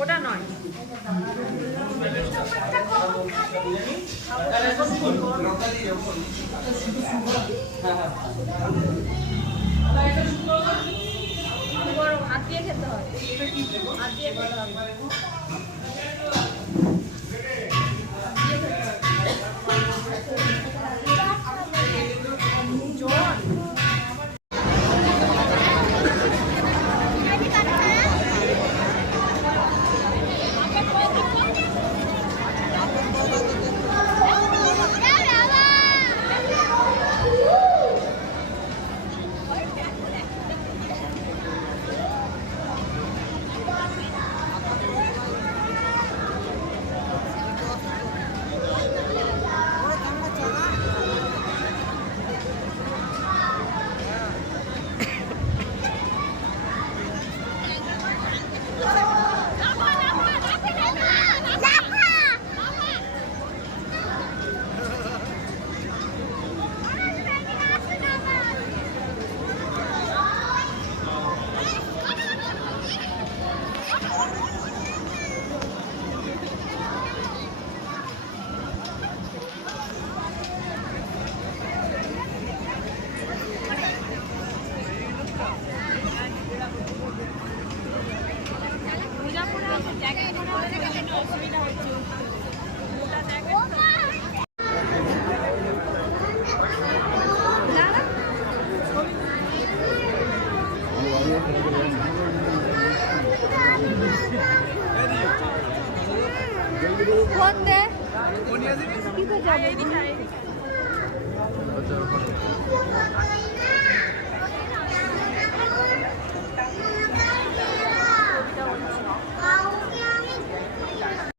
ওটা নয় হাত দিয়ে খেতে হয়, হাত দিয়ে খেতে হবে।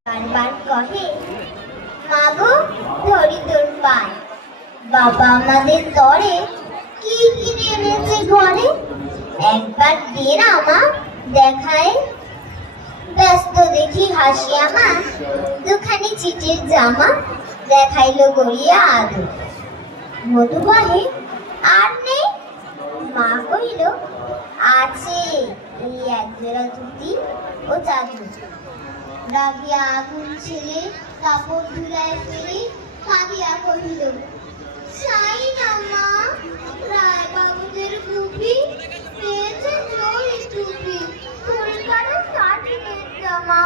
বারবার কহে মাগো ধরি তোর পায়, বাবা আমাদের তরে কি কিনে এনেছে ঘরে, একবার দে না মা দেখায়। ব্যস্ত দেখি হাসি আমার দুখানি চিঠির জামা, দেখাইলো গড়িয়া আদর মধু বহে আর নেই। মা কহিল আছে এই একজোড়া ধুতি ও চাদর। রাগিয়া আগুন ছেলে কাপড় ধুলায় ফেলে কাঁদিয়া কহিল চাই না মা রায় বাবুদের টুপি, পেয়েছে জোরে টুপি পরিকারে কাটিনের জামা।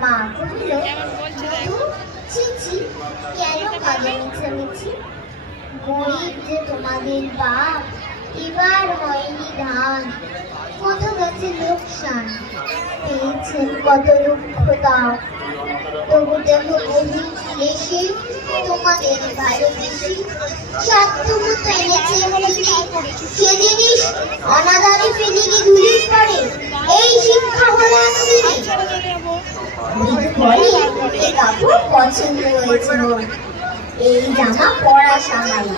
মা কহিল ছি কেন কাঁদো মিছামিছি, গরিব যে তোমাদের বাপ এবার হয়নি ধান, কত গেছে লোকসান পেয়েছেন কত দুঃখ দাও, তবু দেখো বহু দেশে তোমাদের ভালোবেসে স্বার্থমতো এনেছে সে জিনিস অনাদারে ফেলিনি ধুলির পরে, এই শিক্ষা হলো এই কাপড় পছন্দ হয়েছে, এই জামা পরা সামাই।